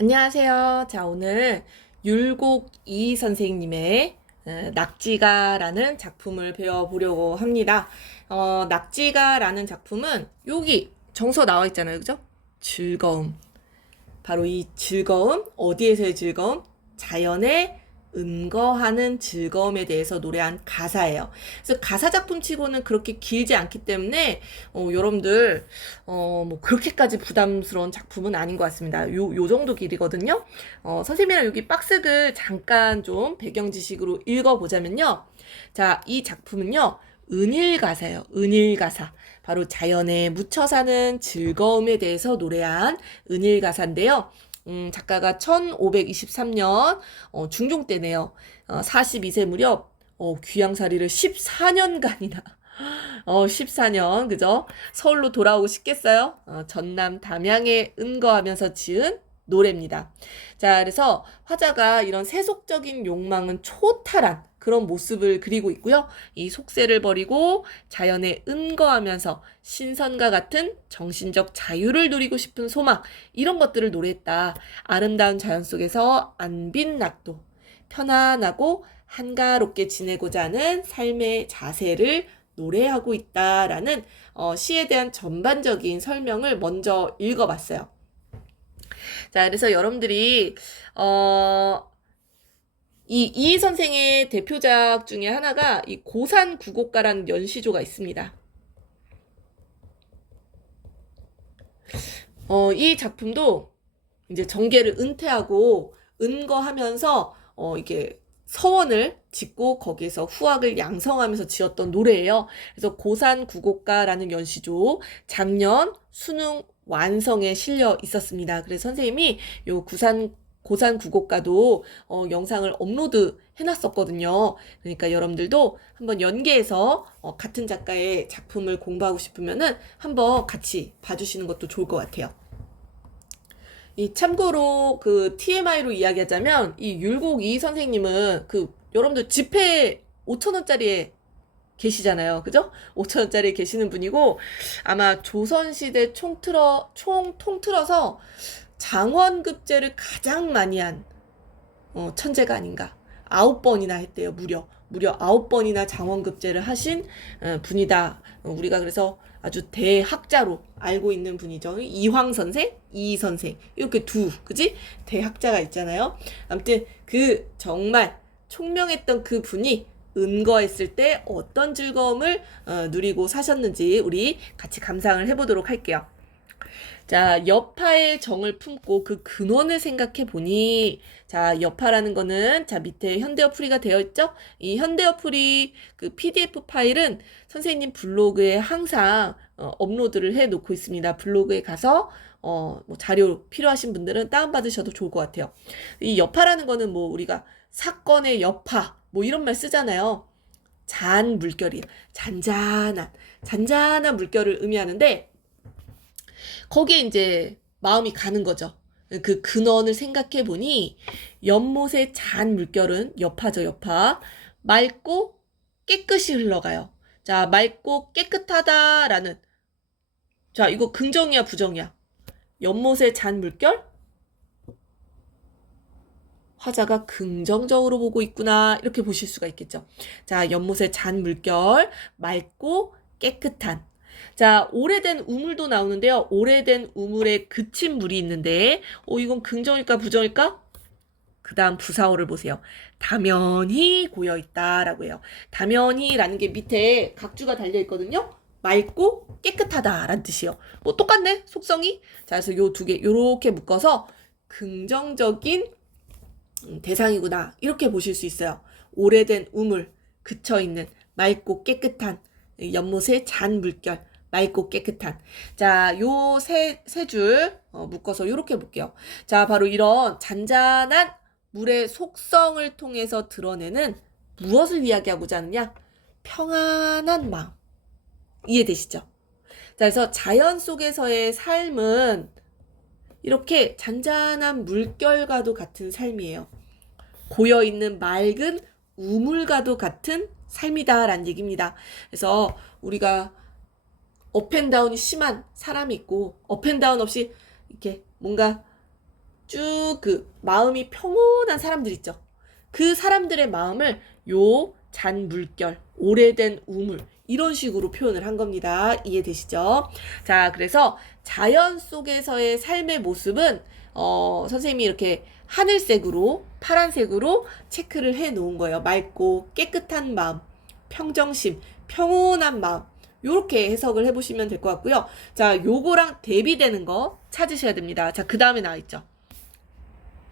안녕하세요. 자, 오늘 율곡 이 선생님의 어, 낙지가라는 작품을 배워보려고 합니다. 어, 낙지가라는 작품은 여기 정서 나와 있잖아요. 그죠? 즐거움. 바로 이 즐거움, 어디에서의 즐거움? 자연에 은거하는 즐거움에 대해서 노래한 가사예요. 그래서 가사 작품 치고는 그렇게 길지 않기 때문에 어, 여러분들 어, 뭐 그렇게까지 부담스러운 작품은 아닌 것 같습니다. 요, 요 정도 길이거든요. 어, 선생님이랑 여기 박스글 잠깐 좀 배경 지식으로 읽어보자면요. 자, 이 작품은요. 은일 가사예요. 은일 가사. 바로 자연에 묻혀 사는 즐거움에 대해서 노래한 은일 가사인데요. 음, 작가가 1523년 어, 중종 때네요. 어, 42세 무렵 어, 귀양살이를 14년간이나 어, 14년, 그죠? 서울로 돌아오고 싶겠어요? 어, 전남 담양에 은거하면서 지은 노래입니다. 자, 그래서 화자가 이런 세속적인 욕망은 초탈한 그런 모습을 그리고 있고요. 이 속세를 버리고 자연에 은거하면서 신선과 같은 정신적 자유를 누리고 싶은 소망, 이런 것들을 노래했다. 아름다운 자연 속에서 안빈 낙도, 편안하고 한가롭게 지내고자 하는 삶의 자세를 노래하고 있다라는 어, 시에 대한 전반적인 설명을 먼저 읽어봤어요. 자, 그래서 여러분들이 어, 이 이희 선생의 대표작 중에 하나가 이 고산 구곡가라는 연시조가 있습니다. 어, 이 작품도 이제 정계를 은퇴하고 은거하면서 어, 이게 서원을 짓고 거기에서 후학을 양성하면서 지었던 노래예요. 그래서 고산 구곡가라는 연시조 작년 수능 완성에 실려 있었습니다. 그래서 선생님이 요 구산 고산 구곡가도 어, 영상을 업로드 해놨었거든요. 그러니까 여러분들도 한번 연계해서 어, 같은 작가의 작품을 공부하고 싶으면은 한번 같이 봐주시는 것도 좋을 것 같아요. 이 참고로 그 TMI로 이야기하자면 이 율곡 이 선생님은 그 여러분들 지폐 5천 원짜리에 계시잖아요. 그죠? 5천 원짜리 계시는 분이고 아마 조선시대 총 틀어 총 통틀어서 장원급제를 가장 많이 한 어, 천재가 아닌가. 아홉 번이나 했대요. 무려 무려 아홉 번이나 장원급제를 하신 어, 분이다. 어, 우리가 그래서 아주 대학자로 알고 있는 분이죠. 이황 선생, 이 선생 이렇게 두 그지 대학자가 있잖아요. 아무튼 그 정말 총명했던 그 분이 은거했을 때 어떤 즐거움을 어, 누리고 사셨는지 우리 같이 감상을 해보도록 할게요. 자, 여파의 정을 품고 그 근원을 생각해 보니, 자, 여파라는 거는, 자, 밑에 현대어풀이가 되어 있죠? 이 현대어풀이 그 PDF 파일은 선생님 블로그에 항상 어, 업로드를 해 놓고 있습니다. 블로그에 가서, 어, 뭐 자료 필요하신 분들은 다운받으셔도 좋을 것 같아요. 이 여파라는 거는 뭐 우리가 사건의 여파, 뭐 이런 말 쓰잖아요. 잔 물결이에요. 잔잔한, 잔잔한 물결을 의미하는데, 거기에 이제 마음이 가는 거죠. 그 근원을 생각해 보니 연못의 잔 물결은 여파죠, 여파. 맑고 깨끗이 흘러가요. 자, 맑고 깨끗하다라는 자, 이거 긍정이야, 부정이야? 연못의 잔 물결? 화자가 긍정적으로 보고 있구나. 이렇게 보실 수가 있겠죠. 자, 연못의 잔 물결, 맑고 깨끗한. 자, 오래된 우물도 나오는데요. 오래된 우물에 그친 물이 있는데, 어, 이건 긍정일까, 부정일까? 그 다음 부사어를 보세요. 다면히 고여있다 라고 해요. 다면히 라는 게 밑에 각주가 달려있거든요. 맑고 깨끗하다 라는 뜻이요. 뭐 똑같네, 속성이. 자, 그래서 요 두 개, 요렇게 묶어서 긍정적인 음, 대상이구나. 이렇게 보실 수 있어요. 오래된 우물, 그쳐있는 맑고 깨끗한 연못의 잔 물결, 맑고 깨끗한. 자, 요 세, 세 줄, 어, 묶어서 요렇게 볼게요. 자, 바로 이런 잔잔한 물의 속성을 통해서 드러내는 무엇을 이야기하고자 하느냐? 평안한 마음. 이해되시죠? 자, 그래서 자연 속에서의 삶은 이렇게 잔잔한 물결과도 같은 삶이에요. 고여있는 맑은 우물과도 같은 삶이다라는 얘기입니다. 그래서 우리가 업앤다운이 심한 사람이 있고 업앤다운 없이 이렇게 뭔가 쭉 그 마음이 평온한 사람들 있죠. 그 사람들의 마음을 요 잔 물결, 오래된 우물 이런 식으로 표현을 한 겁니다. 이해되시죠? 자, 그래서 자연 속에서의 삶의 모습은 어, 선생님이 이렇게 하늘색으로 파란색으로 체크를 해 놓은 거예요. 맑고 깨끗한 마음, 평정심, 평온한 마음. 요렇게 해석을 해 보시면 될 것 같고요. 자, 요거랑 대비되는 거 찾으셔야 됩니다. 자, 그 다음에 나와 있죠.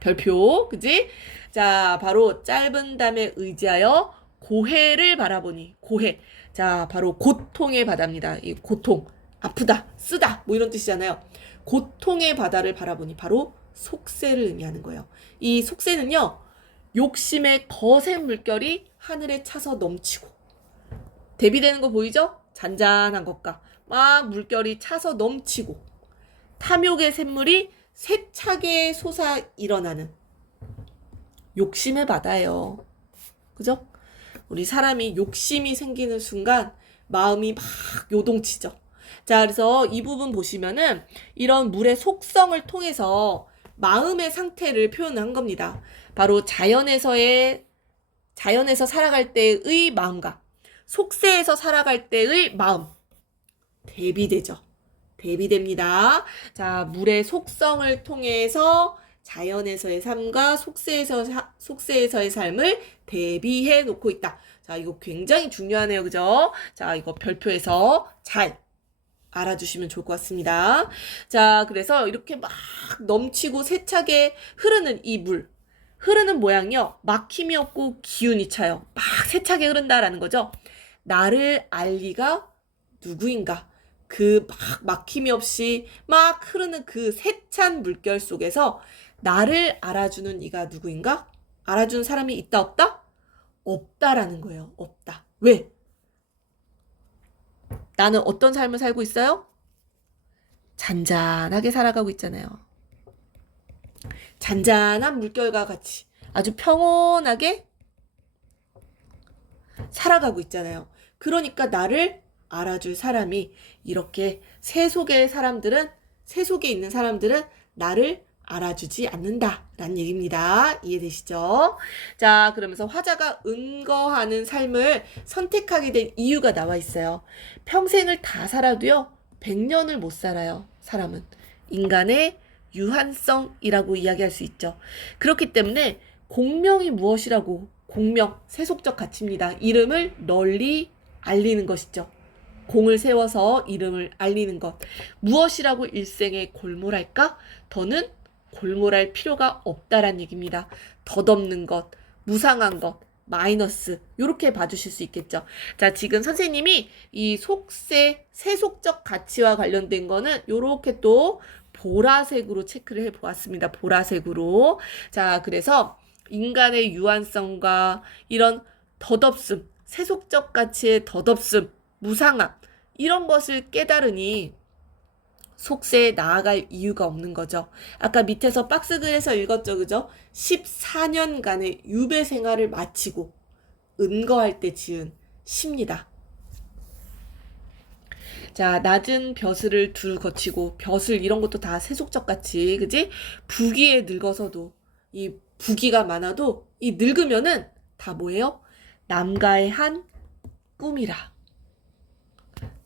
별표, 그지? 자, 바로 짧은 담에 의지하여 고해를 바라보니, 고해. 자, 바로 고통의 바다입니다. 이 고통. 아프다, 쓰다, 뭐 이런 뜻이잖아요. 고통의 바다를 바라보니 바로 속세를 의미하는 거예요. 이 속세는요, 욕심의 거센 물결이 하늘에 차서 넘치고, 대비되는 거 보이죠? 잔잔한 것과 막 물결이 차서 넘치고, 탐욕의 샘물이 세차게 솟아 일어나는 욕심의 바다예요. 그죠? 우리 사람이 욕심이 생기는 순간 마음이 막 요동치죠. 자, 그래서 이 부분 보시면은 이런 물의 속성을 통해서 마음의 상태를 표현한 겁니다. 바로 자연에서의 자연에서 살아갈 때의 마음과 속세에서 살아갈 때의 마음 대비되죠. 대비됩니다. 자, 물의 속성을 통해서 자연에서의 삶과 속세에서 사- 속세에서의 삶을 대비해 놓고 있다. 자, 이거 굉장히 중요하네요. 그죠? 자, 이거 별표에서 잘 알아주시면 좋을 것 같습니다. 자, 그래서 이렇게 막 넘치고 세차게 흐르는 이 물. 흐르는 모양이요. 막힘이 없고 기운이 차요. 막 세차게 흐른다라는 거죠. 나를 알 리가 누구인가? 그 막 막힘이 없이 막 흐르는 그 세찬 물결 속에서 나를 알아주는 이가 누구인가? 알아주는 사람이 있다 없다? 없다라는 거예요. 없다. 왜? 나는 어떤 삶을 살고 있어요? 잔잔하게 살아가고 있잖아요. 잔잔한 물결과 같이 아주 평온하게 살아가고 있잖아요. 그러니까 나를 알아줄 사람이 이렇게 새 속의 사람들은 새 속에 있는 사람들은 나를 알아주지 않는다라는 얘기입니다. 이해되시죠? 자, 그러면서 화자가 은거하는 삶을 선택하게 된 이유가 나와 있어요. 평생을 다 살아도요, 100년을 못 살아요. 사람은. 인간의 유한성이라고 이야기할 수 있죠. 그렇기 때문에 공명이 무엇이라고 공명, 세속적 가치입니다. 이름을 널리 알리는 것이죠. 공을 세워서 이름을 알리는 것. 무엇이라고 일생에 골몰할까? 더는 골몰할 필요가 없다란 얘기입니다. 덧없는 것, 무상한 것, 마이너스 이렇게 봐주실 수 있겠죠. 자, 지금 선생님이 이 속세, 세속적 가치와 관련된 거는 이렇게 또 보라색으로 체크를 해 보았습니다. 보라색으로. 자, 그래서 인간의 유한성과 이런 덧없음, 세속적 가치의 덧없음, 무상함, 이런 것을 깨달으니 속세에 나아갈 이유가 없는 거죠. 아까 밑에서 박스 글에서 읽었죠, 그죠? 14년간의 유배 생활을 마치고 은거할 때 지은 시입니다. 자, 낮은 벼슬을 둘 거치고 벼슬 이런 것도 다 세속적 같이, 그지? 부귀에 늙어서도 이 부귀가 많아도 이 늙으면은 다 뭐예요? 남가의 한 꿈이라.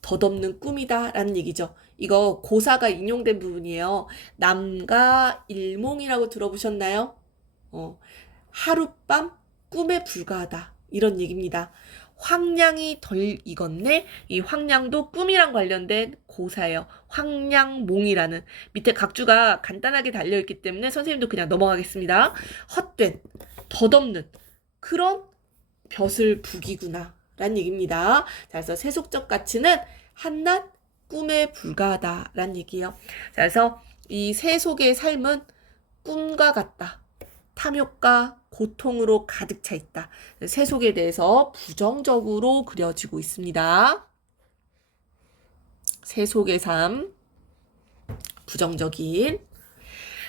덧없는 꿈이다 라는 얘기죠. 이거 고사가 인용된 부분이에요. 남가 일몽이라고 들어보셨나요? 어, 하룻밤 꿈에 불과하다. 이런 얘기입니다. 황량이 덜 익었네. 이 황량도 꿈이랑 관련된 고사예요. 황량몽이라는 밑에 각주가 간단하게 달려 있기 때문에 선생님도 그냥 넘어가겠습니다. 헛된, 덧없는 그런 벼슬 북이구나. 라는 얘기입니다. 자, 그래서 세속적 가치는 한낱 꿈에 불과하다 라는 얘기예요. 자, 그래서 이 세속의 삶은 꿈과 같다. 탐욕과 고통으로 가득 차 있다. 세속에 대해서 부정적으로 그려지고 있습니다. 세속의 삶, 부정적인.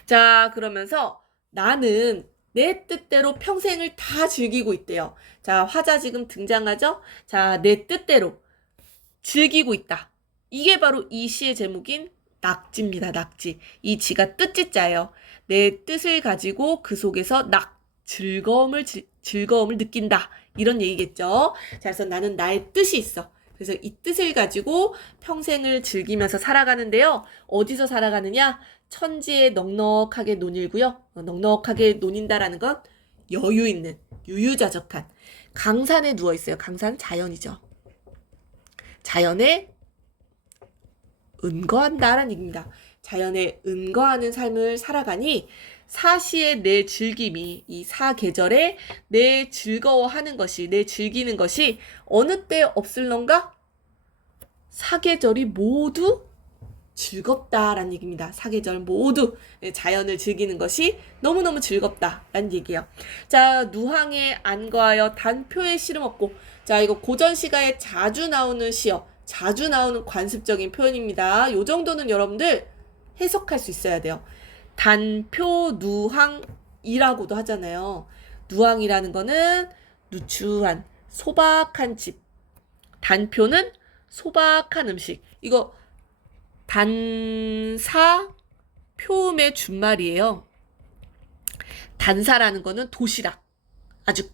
자, 그러면서 나는 내 뜻대로 평생을 다 즐기고 있대요. 자, 화자 지금 등장하죠? 자, 내 뜻대로 즐기고 있다. 이게 바로 이 시의 제목인 낙지입니다. 낙지. 이 지가 뜻지자예요. 내 뜻을 가지고 그 속에서 낙 즐거움을 지- 즐거움을 느낀다. 이런 얘기겠죠. 자, 그래서 나는 나의 뜻이 있어. 그래서 이 뜻을 가지고 평생을 즐기면서 살아가는데요. 어디서 살아가느냐? 천지에 넉넉하게 논일고요. 어, 넉넉하게 논인다라는 건 여유 있는, 유유자적한 강산에 누워 있어요. 강산 자연이죠. 자연에 은거한다라는 얘기입니다. 자연에 은거하는 삶을 살아가니 사시의 내 즐김이 이 사계절에 내 즐거워하는 것이 내 즐기는 것이 어느 때 없을런가? 사계절이 모두 즐겁다라는 얘기입니다. 사계절 모두 자연을 즐기는 것이 너무너무 즐겁다라는 얘기예요. 자, 누항에 안거하여 단표에 씨름 없고 자, 이거 고전 시가에 자주 나오는 시어, 자주 나오는 관습적인 표현입니다. 요 정도는 여러분들 해석할 수 있어야 돼요. 단표 누항이라고도 하잖아요. 누항이라는 거는 누추한 소박한 집. 단표는 소박한 음식. 이거 단사 표음의 준말이에요. 단사라는 거는 도시락. 아주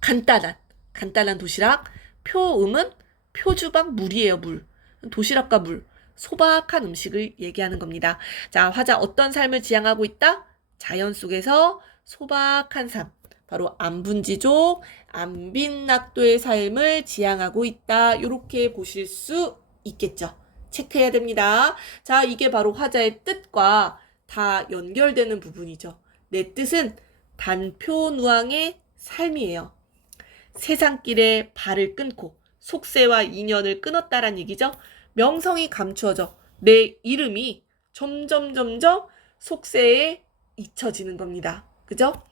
간단한 간단한 도시락. 표음은 표주박 물이에요, 물. 도시락과 물. 소박한 음식을 얘기하는 겁니다. 자, 화자 어떤 삶을 지향하고 있다? 자연 속에서 소박한 삶. 바로 안분지족, 안빈낙도의 삶을 지향하고 있다. 이렇게 보실 수 있겠죠. 체크해야 됩니다. 자, 이게 바로 화자의 뜻과 다 연결되는 부분이죠. 내 뜻은 단표누앙의 삶이에요. 세상길에 발을 끊고 속세와 인연을 끊었다란 얘기죠. 명성이 감추어져 내 이름이 점점 점점 속세에 잊혀지는 겁니다. 그죠?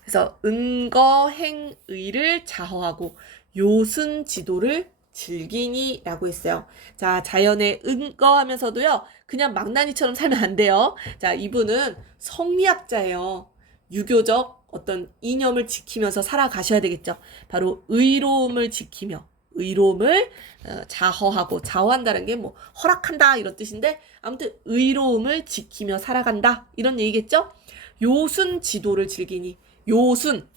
그래서 은거 행의를 자허하고 요순 지도를 즐기니라고 했어요. 자, 자연에 은거 하면서도요, 그냥 망나니처럼 살면 안 돼요. 자, 이분은 성리학자예요. 유교적 어떤 이념을 지키면서 살아가셔야 되겠죠. 바로 의로움을 지키며, 의로움을 어, 자허하고, 자허한다는 게 뭐, 허락한다, 이런 뜻인데, 아무튼 의로움을 지키며 살아간다, 이런 얘기겠죠? 요순 지도를 즐기니, 요순.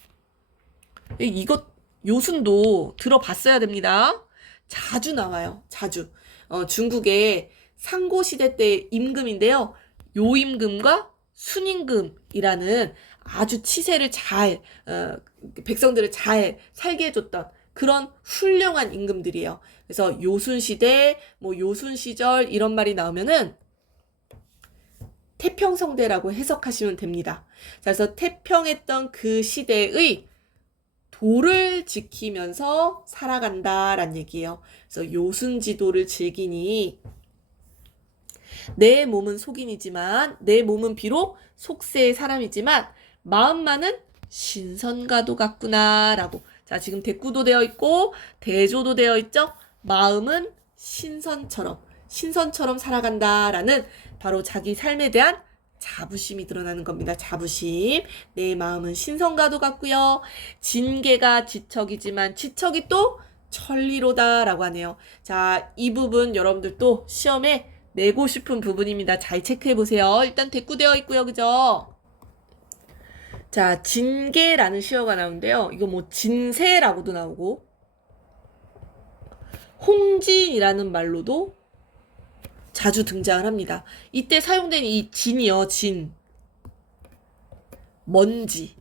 이- 이것, 요순도 들어봤어야 됩니다. 자주 나와요. 자주. 어, 중국의 상고 시대 때 임금인데요. 요임금과 순임금이라는 아주 치세를 잘, 어, 백성들을 잘 살게 해줬던 그런 훌륭한 임금들이에요. 그래서 요순 시대, 뭐 요순 시절 이런 말이 나오면은 태평성대라고 해석하시면 됩니다. 자, 그래서 태평했던 그 시대의 도를 지키면서 살아간다란 얘기예요. 그래서 요순지도를 즐기니 내 몸은 속인이지만 내 몸은 비록 속세의 사람이지만 마음만은 신선가도 같구나라고. 자, 지금 대꾸도 되어 있고 대조도 되어 있죠. 마음은 신선처럼 신선처럼 살아간다라는 바로 자기 삶에 대한 자부심이 드러나는 겁니다. 자부심. 내 마음은 신선가도 같고요. 진계가 지척이지만 지척이 또 천리로다라고 하네요. 자, 이 부분 여러분들 또 시험에 내고 싶은 부분입니다. 잘 체크해 보세요. 일단 대꾸되어 있고요. 그죠? 자, 진계라는 시어가 나오는데요. 이거 뭐 진세라고도 나오고 홍진이라는 말로도 자주 등장을 합니다. 이때 사용된 이 진이요, 진. 먼지,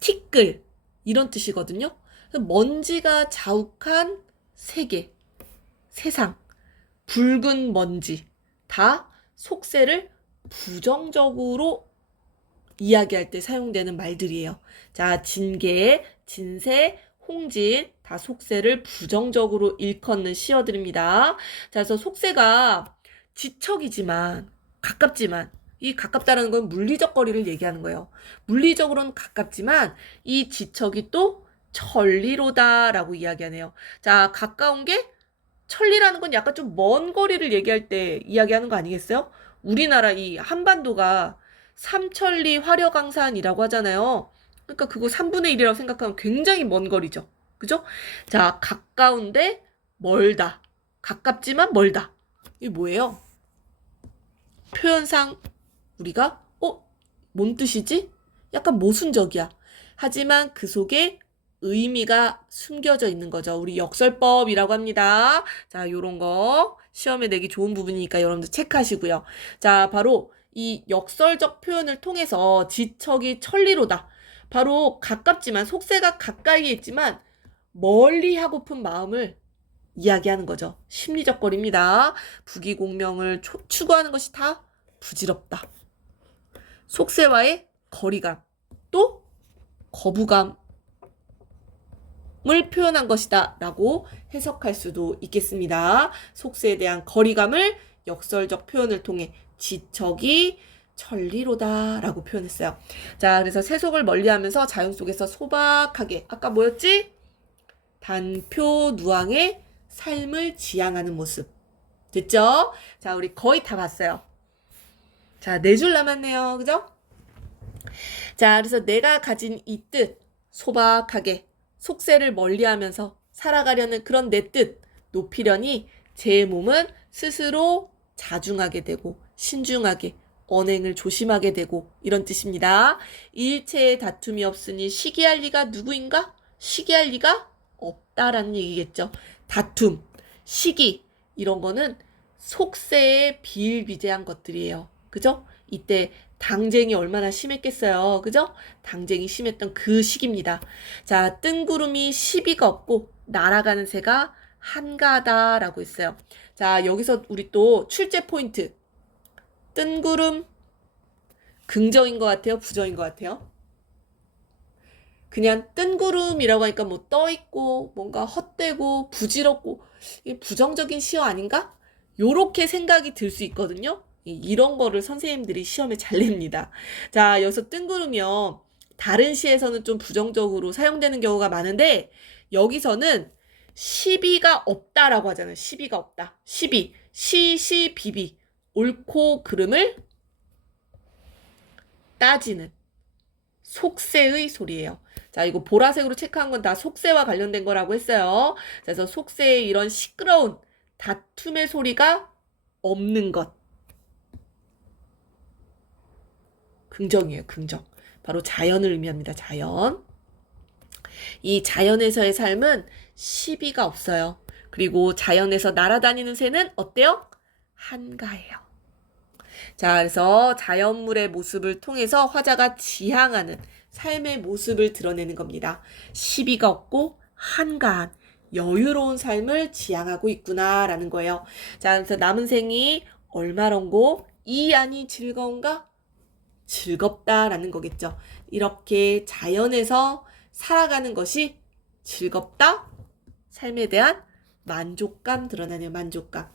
티끌, 이런 뜻이거든요. 먼지가 자욱한 세계, 세상, 붉은 먼지, 다 속세를 부정적으로 이야기할 때 사용되는 말들이에요. 자, 진계, 진세, 홍진, 다 속세를 부정적으로 일컫는 시어들입니다. 자, 그래서 속세가 지척이지만, 가깝지만, 이 가깝다는 건 물리적 거리를 얘기하는 거예요. 물리적으로는 가깝지만, 이 지척이 또 천리로다라고 이야기하네요. 자, 가까운 게 천리라는 건 약간 좀 먼 거리를 얘기할 때 이야기하는 거 아니겠어요? 우리나라 이 한반도가 삼천리 화려강산이라고 하잖아요. 그러니까 그거 3분의 1이라고 생각하면 굉장히 먼 거리죠. 그죠? 자, 가까운데 멀다. 가깝지만 멀다. 이게 뭐예요? 표현상 우리가 어? 뭔 뜻이지? 약간 모순적이야. 하지만 그 속에 의미가 숨겨져 있는 거죠. 우리 역설법이라고 합니다. 자, 요런 거 시험에 내기 좋은 부분이니까 여러분들 체크하시고요. 자, 바로 이 역설적 표현을 통해서 지척이 천리로다. 바로 가깝지만 속세가 가까이에 있지만 멀리 하고픈 마음을 이야기하는 거죠. 심리적 거리입니다. 부귀공명을 초- 추구하는 것이 다 부질없다. 속세와의 거리감, 또 거부감을 표현한 것이다. 라고 해석할 수도 있겠습니다. 속세에 대한 거리감을 역설적 표현을 통해 지척이 천리로다 라고 표현했어요. 자, 그래서 세속을 멀리 하면서 자연 속에서 소박하게, 아까 뭐였지? 단표 누앙의 삶을 지향하는 모습. 됐죠? 자, 우리 거의 다 봤어요. 자, 네 줄 남았네요. 그죠? 자, 그래서 내가 가진 이 뜻, 소박하게, 속세를 멀리 하면서 살아가려는 그런 내 뜻, 높이려니 제 몸은 스스로 자중하게 되고, 신중하게, 언행을 조심하게 되고, 이런 뜻입니다. 일체의 다툼이 없으니 시기할 리가 누구인가? 시기할 리가 없다라는 얘기겠죠. 다툼, 시기, 이런 거는 속세에 비일비재한 것들이에요. 그죠? 이때 당쟁이 얼마나 심했겠어요. 그죠? 당쟁이 심했던 그 시기입니다. 자, 뜬구름이 시비가 없고 날아가는 새가 한가하다라고 했어요. 자, 여기서 우리 또 출제 포인트. 뜬구름 긍정인 것 같아요? 부정인 것 같아요? 그냥 뜬구름이라고 하니까 뭐 떠 있고 뭔가 헛되고 부질없고 부정적인 시어 아닌가? 요렇게 생각이 들 수 있거든요. 이- 이런 거를 선생님들이 시험에 잘 냅니다. 자, 여기서 뜬구름이요. 다른 시에서는 좀 부정적으로 사용되는 경우가 많은데 여기서는 시비가 없다라고 하잖아요. 시비가 없다. 시비, 시시 비비 옳고 그름을 따지는 속세의 소리예요. 자, 이거 보라색으로 체크한 건 다 속세와 관련된 거라고 했어요. 그래서 속세의 이런 시끄러운 다툼의 소리가 없는 것. 긍정이에요, 긍정. 바로 자연을 의미합니다, 자연. 이 자연에서의 삶은 시비가 없어요. 그리고 자연에서 날아다니는 새는 어때요? 한가해요. 자, 그래서 자연물의 모습을 통해서 화자가 지향하는 삶의 모습을 드러내는 겁니다. 시비가 없고 한가한 여유로운 삶을 지향하고 있구나라는 거예요. 자, 그래서 남은 생이 얼마런고 이 안이 즐거운가? 즐겁다라는 거겠죠. 이렇게 자연에서 살아가는 것이 즐겁다? 삶에 대한 만족감 드러나는 만족감.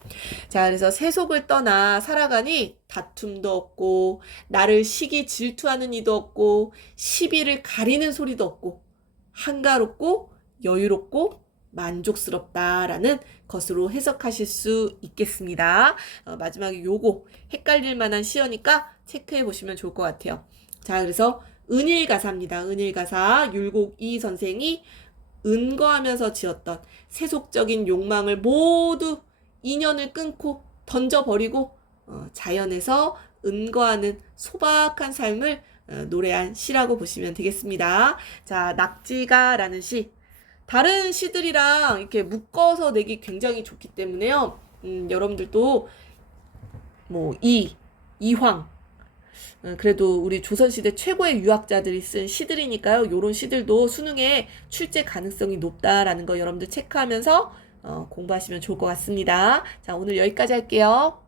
자, 그래서 세속을 떠나 살아가니 다툼도 없고, 나를 시기 질투하는 이도 없고, 시비를 가리는 소리도 없고, 한가롭고, 여유롭고, 만족스럽다라는 것으로 해석하실 수 있겠습니다. 어, 마지막에 요거 헷갈릴 만한 시어니까 체크해 보시면 좋을 것 같아요. 자, 그래서 은일가사입니다. 은일가사 율곡 이 선생이 은거하면서 지었던 세속적인 욕망을 모두 인연을 끊고 던져버리고 어, 자연에서 은거하는 소박한 삶을 어, 노래한 시라고 보시면 되겠습니다. 자, 낙지가라는 시. 다른 시들이랑 이렇게 묶어서 내기 굉장히 좋기 때문에요. 음, 여러분들도 뭐 이, 이황, 어, 그래도 우리 조선시대 최고의 유학자들이 쓴 시들이니까요. 요런 시들도 수능에 출제 가능성이 높다라는 거 여러분들 체크하면서 어, 공부하시면 좋을 것 같습니다. 자, 오늘 여기까지 할게요.